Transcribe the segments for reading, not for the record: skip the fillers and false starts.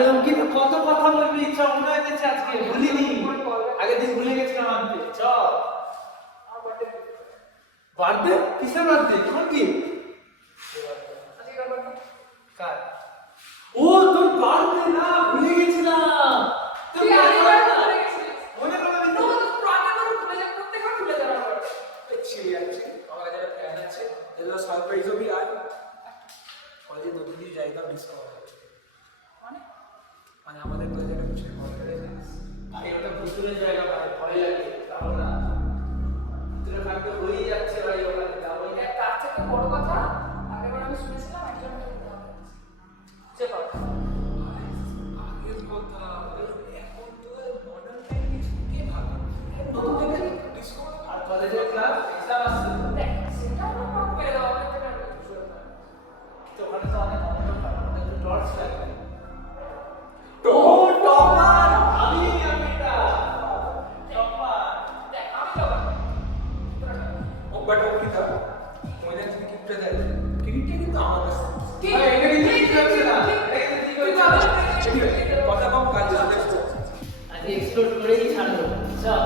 আরে ওকে তো কত কথা বলবি, ইচ্ছা মনে হয়েছে আজকে ভুলিনি, আগের দিন ভুলে গেছিলাম আনতে। চল বার্থডে, কিসের বার্থডে, কোন কি কার? ও তোর বার্থডে না, ভুলে গেছিলাম। তুই আগেবার ভুলে গেছিস, মনে করো না তো তো আগেবার ভুলে যা, প্রত্যেকবার ভুলে যাওয়ার পর ছি আছে। আমার কাছে একটা প্ল্যান আছে, এলো সারপ্রাইজ হবে। আর কলেজে নতুন কিছু জায়গা ডিসকভার হচ্ছে, মানে আমাদের কলেজে একটা কিছু করে ভাই, ওটা ভুতুরের জায়গা ভাই, ভয় লাগে তাও না, ভুতুরে ভাগ্য হয়েই যাচ্ছে ভাই ওখানে যাবো। তার থেকে বড় কথা, আগেবার আমি শুনেছিলাম একজন চেপা আগের কথা, এখন তো মডার্ন টাইম কিছু কে ভাবে নতুন জায়গা ডিসকভার। আর কলেজের ক্লাস হিসাব আছে, দেখ সেটা আমরা পেয়ে দেওয়া হবে, সেটা কিছু না। তো ওখানে তো অনেক অনেক অনেক টর্চ লাগবে। তো টপার আমি এটা টপার, দেখ আমি টপার ও বাট ও কি था মনে তুমি কিপটা দেয় কিপটা কিন্তু আমার কাছে কি এটা কিন্তু ঠিক আছে না, এটা কিন্তু ঠিক হচ্ছে না, কথা কম কাজ আছে। আজ এক্সপ্লোর করেই ছাড়বো। চল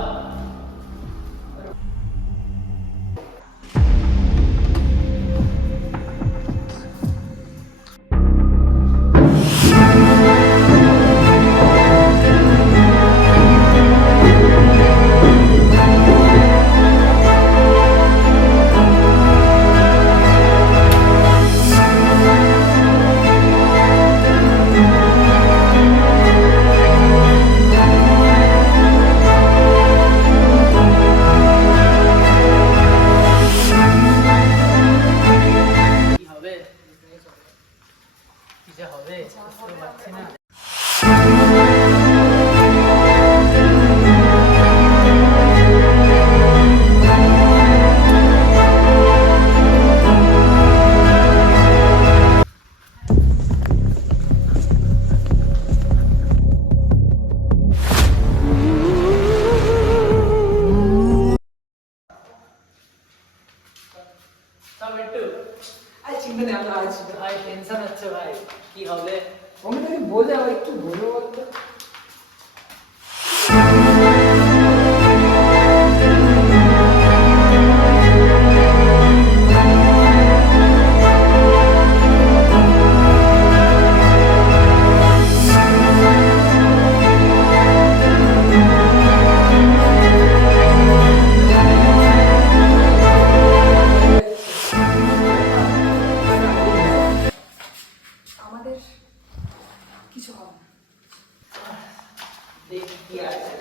হবে বুঝতে পারছি না। চিন্তা নেই, আমরা আছি ভাই, টেনশন হচ্ছে ভাই, কি হবে আমি বলে একটু বলো বলতে। কিছু হবে দেখি কি আছে।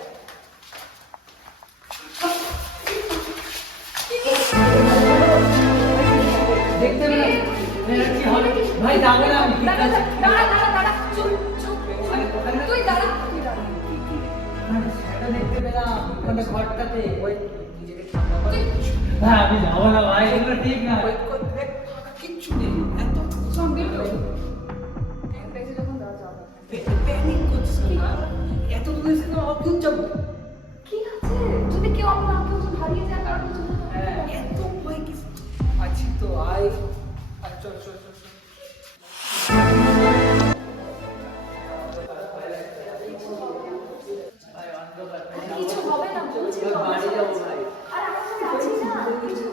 দেখতে পেলাম কি হবে ভাই, যাবো না আমি। দাঁড়া দাঁড়া দাঁড়া, চুপ চুপ, তুই দাঁড়া, তুই দাঁড়া। সেটা দেখতে পেলাম ওখানে ঘরটাতে, ওই নিজেকে ঠান্ডা করে। হ্যাঁ আমি যাবো না ভাই, এগুলো ঠিক না। কিচ্ছু নেই, এত সঙ্গে যখন দাঁড়া যাওয়া প্যানিক করছিস না, এত দূরে এসে তো অদ্ভুত যাবো। কি আছে, যদি কেউ আমরা কেউ হারিয়ে যায় কারণ এত ভয় কি আছি তো আয়, চল চল চল। কিছু হবে না বলছি তো, বাড়ি যাবো ভাই। আর আমি আছি না, কিছু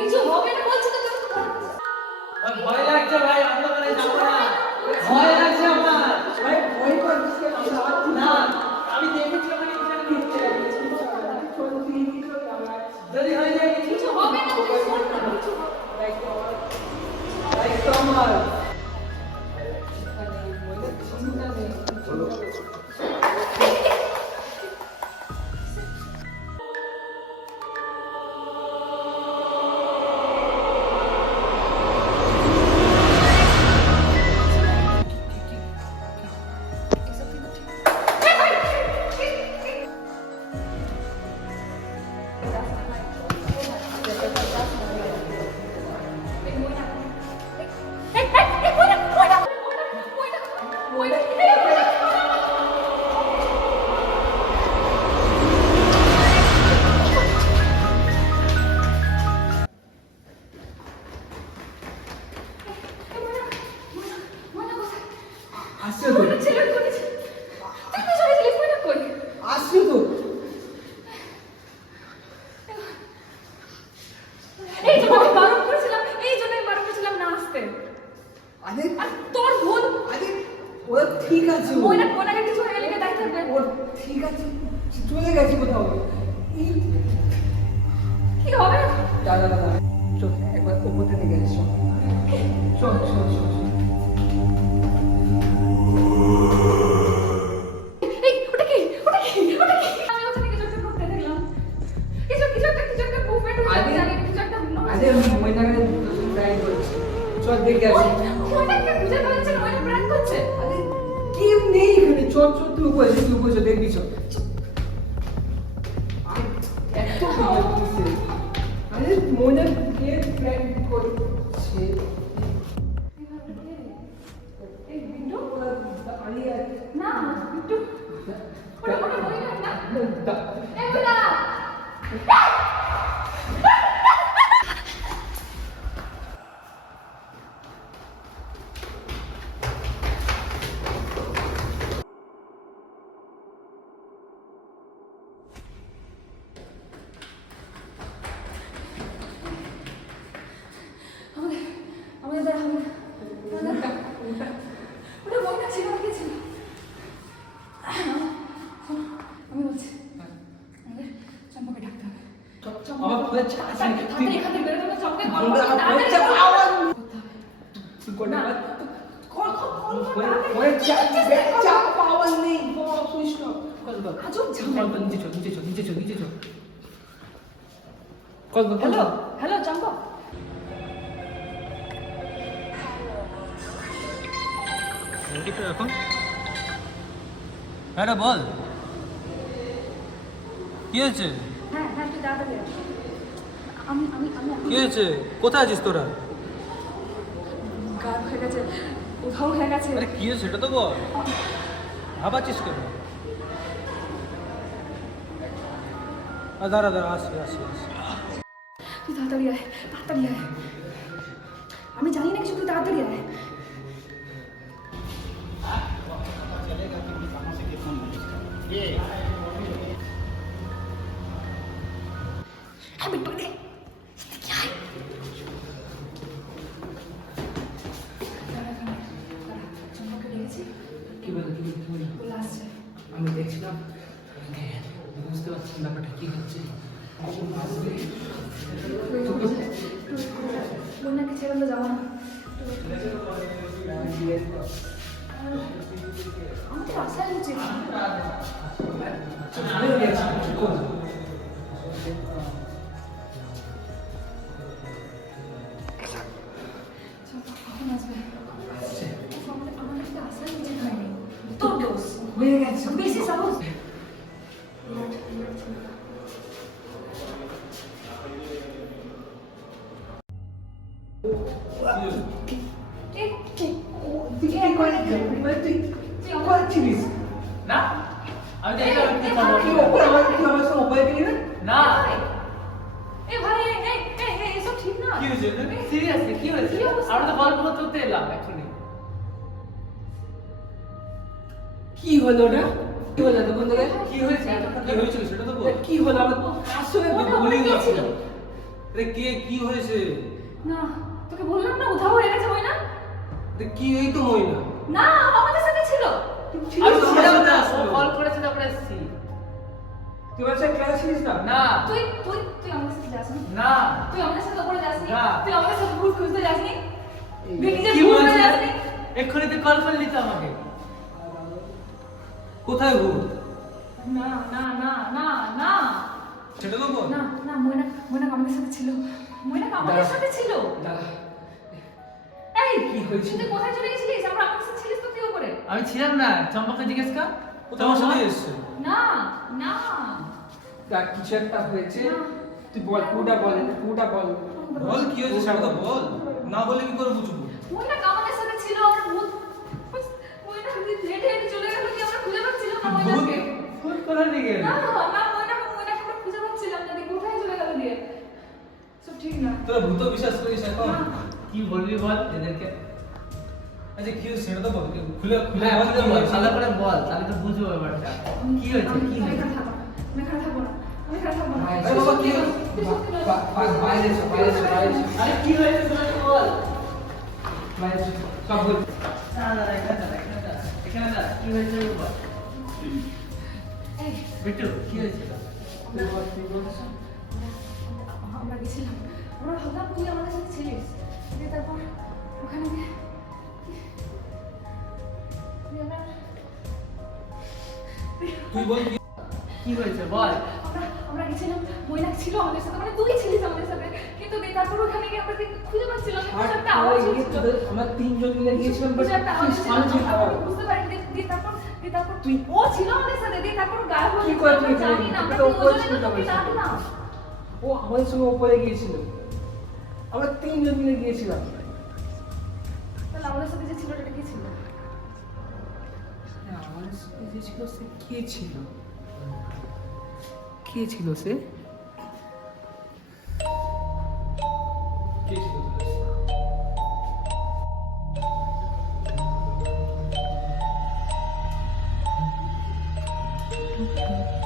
কিছু হবে না বলছি তো। ভয় লাগছে ভাই, অন্ধকারে যাবো না, ভয় লাগছে আমার ভাই, ভয় করছে না। আমি দেখেছি ওখানে ইনসান করছে, যদি হয়ে যায় কিছু হবে না, কিছু আমার ঠিক আছে ও। ময়নাকে কিছু হয়ে গেলে দায়ী থাকবে। ও ঠিক আছে, চলে গেছে কোথাও। এই কি হবে? দাদা দাদা চল একবার ওপর থেকে গেছি, চল চল চল চল। এই ওটা কি? আমি ওখানে কিছু একটা করতে দেখলাম। কিছু একটা মুভমেন্ট হচ্ছে, আমি জানি না, কিছু একটা আরে আমি ময়নাকে ট্রাই করছি, চল দেখে আসি। ময়নাকে খুঁজে পাচ্ছে না, ময়না প্র্যাঙ্ক করছে। আরে কেউ নেই এখানে, চল চল তুই উপরে চল দেখবি চল। আরে, এত ভয় কিসের? আরে ময়না কে প্ল্যান করছে? এই বিন্টু? দাঁড়িয়ে আছে। না, বিন্টু। ওটা ময়না না? দা- এই ময়না! আমাদের দ্বারা হবে না। ওটা ময়না ছিল না, কে ছিল? শোনো, আমি বলছি আমাদের চম্পাকে ডাকতে হবে। আমার ভয় ছাড়ছে না। তাড়াতাড়ি এখান থেকে বেরোতে হবে, চম্পাকে কল আমরা করতে ভয় তাড়াতাড়ি ছাড়ছে, কল আওয়াজ করতে হবে। তুই কোনটা না। কল ভয় তাড়াতাড়ি। চাপ পাওয়ার নেই, শুনিস না। আজব ঝামেলা। নিচে চল কল কর হ্যালো চম্পা। এখন হ্যাঁ বল, কি হয়েছে? হ্যাঁ তুই তাড়াতাড়ি আয়। আমি কি হয়েছে? কোথায় আছিস তোরা? গায়েব হয়ে গেছে, উধাও হয়ে গেছে। আরে কি হয়েছে সেটা তো বল, ভাবাচ্ছিস কেন? দাঁড়া আসি। তুই তাড়াতাড়ি আয়। আমি জানি না কিছু, তুই তাড়াতাড়ি আয়। হ্যাঁ বিট্টু রে, এদিকে আয়। দাঁড়া, চম্পাকে ডেকেছি, কি বলে বলে আসছে। আমি দেখছিলাম, বুঝতে পারছি না ব্যাপারটা কি হচ্ছে। বন্যাকে ছেড়ে তো যাবো না। আমাদের আসাই উচিত। চম্পা কখন আসবে? আমাদের তো আসাই উচিত হয়নি। তোর দোষ। হয়ে গেছে। বেশি সাহস। করছিলিস না আমি এই, দেখলাম এই, কি ওপর আমার সঙ্গে মোবাইল কিনে না? না এ ভাই, এসব ঠিক না। কি হয়েছে? সিরিয়াসলি কি হয়েছে? কি অবস্থা? আমরা তো গল্প করতে এলাম এখনই। কি হলো না? কি হলো তখন থেকে? কি হয়েছে? কি হয়েছিল সেটা তো বল। কি হলো আমার আসলে ওটা বলি কে ছিল? আরে কি হয়েছে? না, তোকে বললাম না উধাও হয়ে গেছে ময়না। কি এই তো মইনা। না, আমাদের সাথে ছিল। আমি তো ছিলাম না, কল করেছে তারপরে এসেছি। তুই বলছিস ক্লাস ছিলিস না? না তুই আমাদের সাথে যাসনি? না তুই আমাদের সাথে উপরে যাসনি? না। তুই আমাদের সাথে ভূত খুঁজতে যাসনি? এই- তুই নিজের কি ভূত বলছিস? খুঁজতে যাসনি? এক্ষুনি তুই কল করলি তো আমাকে। কোথায় ভূত? না সেটা তো বল। না, ময়না আমাদের সাথে ছিল। ময়না আমাদের দাঁড়া। সাথে ছিল। দাঁড়া, এই কি হয়েছিল? তুই কোথায় চলে গেছিলিস? আমরা আমাদের সাথে ছিলিস তো তুই উপরে। আমি ছিলাম না, চম্পাকে জিজ্ঞেস কর। তোমার সাথে এসেছে। না দেখ কিছু একটা হয়েছে। না। তুই বল, পুরোটা বল। বল কি হয়েছে সেটা তো বল। না বলে কি করে বুঝবো? ময়না আমাদের সাথে ছিল। আমরা ভূত ময়না হেঁটে চলে গেল কি আমরা খুঁজে পাচ্ছিলাম না ভূত ময়নাকে। ভূত কোথা থেকে এলো? না ময়নাকে আমরা খুঁজে পাচ্ছিলাম না। কোথায় চলে গেল দিয়ে? সব ঠিক না। তোরা ভূত বিশ্বাস করিস এখন? না। কি বলবি বল এদেরকে? আচ্ছা কি হয়েছে সেটা তো বল। খুলে হ্যাঁ, বল, খুলে বল, ভালো করে বল, তাহলে তো বুঝবো ব্যাপারটা। কি হয়েছে? আমি কি হয়েছে? এখানে থাকবো না। আমি এখানে থাকবো না। আরে বাবা, কি হয়েছে? বাইরে এসো। আরে কি হয়েছে সেটা তো বল। বাইরে এসো, সব বল। না, এখানে দাঁড়া। এখানে না কি হয়েছে বল এই বিট্টু কি হয়েছিল আমরা গেছিলাম, আমরা ভাবলাম তুই আমাদের সাথে ছিলিস, দিয়ে তারপর ওখানে গিয়ে দিয়ে তুই বল কি হয়েছে বল আমরা গেছিলাম, মৈনাক ছিল আমাদের সাথে, মানে তুই ছিলিস আমাদের সাথে, কিন্তু দিয়ে তারপর ওখানে গিয়ে আমরা খুঁজে পাচ্ছিলাম না, কিছু একটা আওয়াজ হচ্ছিল, আমরা তিনজন মিলে গিয়েছিলাম কিছু একটা আওয়াজ হচ্ছিল, আমরা বুঝতে পারিনি, দিয়ে তারপর তুই ও ছিল আমাদের সাথে, দিয়ে তারপর গায়েব হয়ে কি করে গেছিল, তুই আমরা জানি না, আমরা তো ওপরে তিনজনে ছিল তো তোকে আমাদের সাথে। ডাকলাম। ও আমাদের সঙ্গে উপরে গিয়েছিল, আমরা তিনজন মিলে গিয়েছিলাম। তাহলে আমাদের সাথে যে ছিল সেটা কি ছিল? হ্যাঁ, আমাদের সাথে যে ছিল সে কে ছিল? কে ছিল সে? কি ছিল হুম।